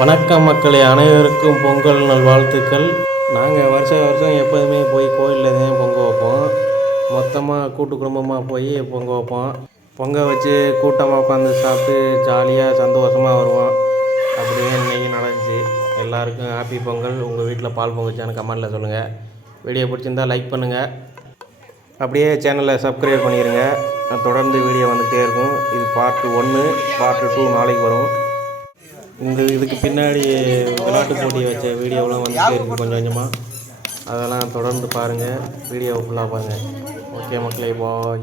வணக்கம் மக்களே, அனைவருக்கும் பொங்கல் நல்வாழ்த்துக்கள். நாங்கள் வருஷம் எப்போதுமே போய் கோயிலில் தான் பொங்க வைப்போம். மொத்தமாக கூட்டு குடும்பமாக போய் பொங்க வைப்போம். பொங்க வச்சு கூட்டமாக உட்காந்து சாப்பிட்டு ஜாலியாக சந்தோஷமாக வருவோம். அப்படியே இன்றைக்கி நடந்துச்சு. எல்லாருக்கும் ஹாப்பி பொங்கல். உங்கள் வீட்டில் பால் பொங்குச்சான்னு கமெண்டில் சொல்லுங்கள். வீடியோ பிடிச்சிருந்தால் லைக் பண்ணுங்கள். அப்படியே சேனலை சப்ஸ்கிரைப் பண்ணிடுங்க. தொடர்ந்து வீடியோ வந்துகிட்டே இருக்கும். இது பார்ட் 1, பார்ட் 2 நாளைக்கு வரும். இதுக்கு பின்னாடி விளையாட்டு போட்டி வச்ச வீடியோவெலாம் வந்துகிட்டே இருக்குது கொஞ்சம் கொஞ்சமாக. அதெல்லாம் தொடர்ந்து பாருங்கள். வீடியோவை ஃபுல்லாக பாருங்கள். ஓகே மக்களே, பாய்.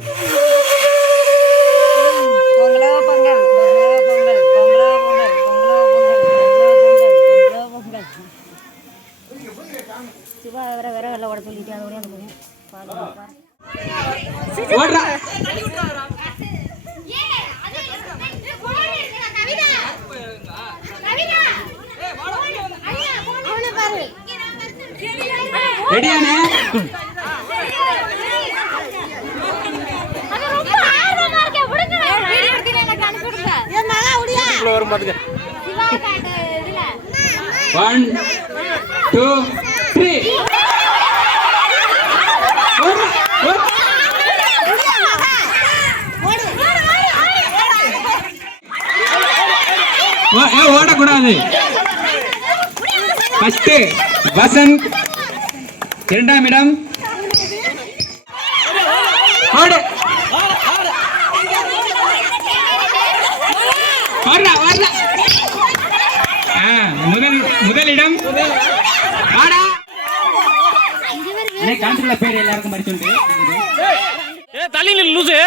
சிவா வேற வெள்ள ஓட சொல்லிட்டு அதோட ரெடியானே? வரும் பாத்துக்க. 1 2 3 ஓடக்கூடாது. ஃபர்ஸ்ட் வசந்த், 2ஆம் இடம் முதலிடம் கான்ட்ரில பேர் எல்லாருக்கும் படிச்சுட்டு தள்ளி லூசு.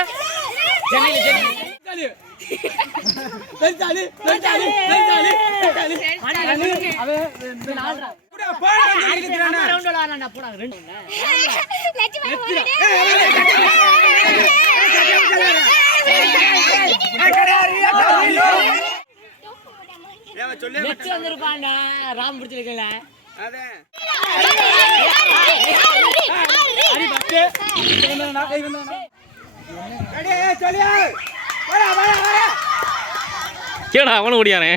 ராம் பிடிச்சிருக்கல கேடா அவனு ஓடியானே.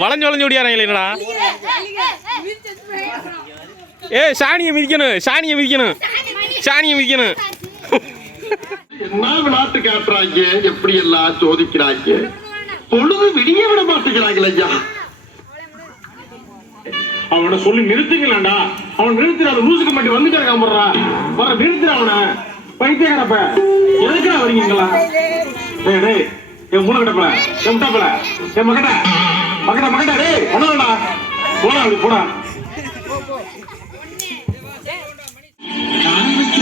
வளைஞ்சு வளைஞ்சு ஓடியாரங்க இல்லைடா. சாணியை மிதிக்கணும், சாணியை மிதிக்கணும், சாணியை மிதிக்கணும். என்ன விளையாட்டு காட்டுறாங்க, எப்படி எல்லாம் சோதிக்கிறாங்க. பொழுது விடிய விட மாட்டேங்கிறாங்களே ஐயா. அவனை சொல்லி நிறுத்துங்களா? அவன் நிறுத்துற லூசுக்கு மட்டும் வந்துட்டான். வர நிறுத்துற அவனை. பைத்தியக்காரப்ப எதுக்கா வரீங்களா? என் மூணு கிடப்பல, என் முட்டாப்பல, என் மகட மகட மகடா. டேய் ஒண்ணா போடா, அப்படி போடா.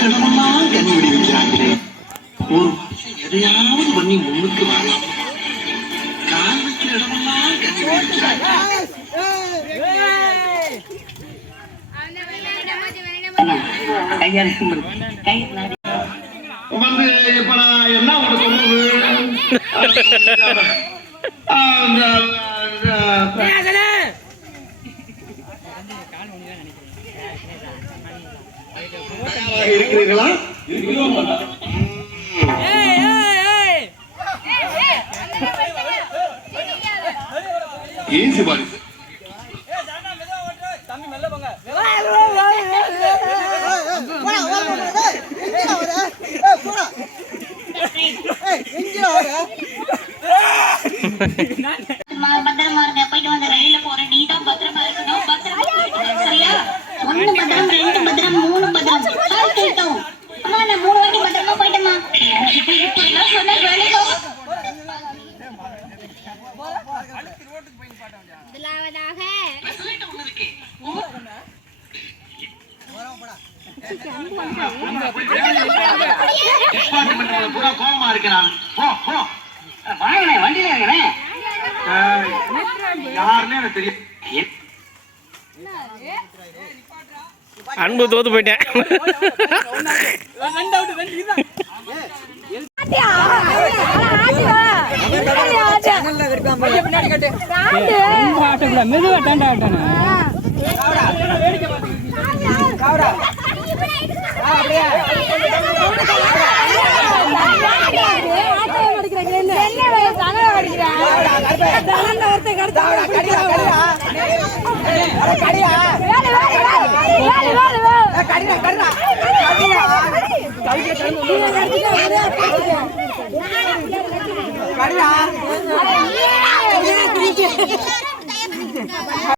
இடமெல்லாம் கண்ணுடி வைக்கிறாங்களே. ஒரு எதையாவது பண்ணி முன்னுக்கு வரலாம். கால் வைக்கிற இடமெல்லாம் கண்ணுடி வைக்கிறாங்க. வந்து இப்ப நான் என்ன உங்களுக்கு இருக்கிறீர்களா? ஏன் சிவாரி பத்திரமா இருங்க. போயிட்டு வந்து வெளியில போறேன். நீ தான் பத்திரமா இருக்கணும். பத்திரமா சரியா? 1 பத்திரம், 2 பத்திரம், 3 பத்திரம். அம்மா நான் 3 வாட்டி பத்திரமா போயிட்டேம்மா. இப்ப எல்லாம் சொன்ன வேலையோ. முதலாவதாக கோபமா இருக்கிறான். வண்டியில யாருன்னு எனக்கு தெரியும். அன்பு தோத்து போயிட்டேன். ரொம்ப ஆட்டக்கூடாது, மெதுவா தாண்டா ஆட்டணும். வேலை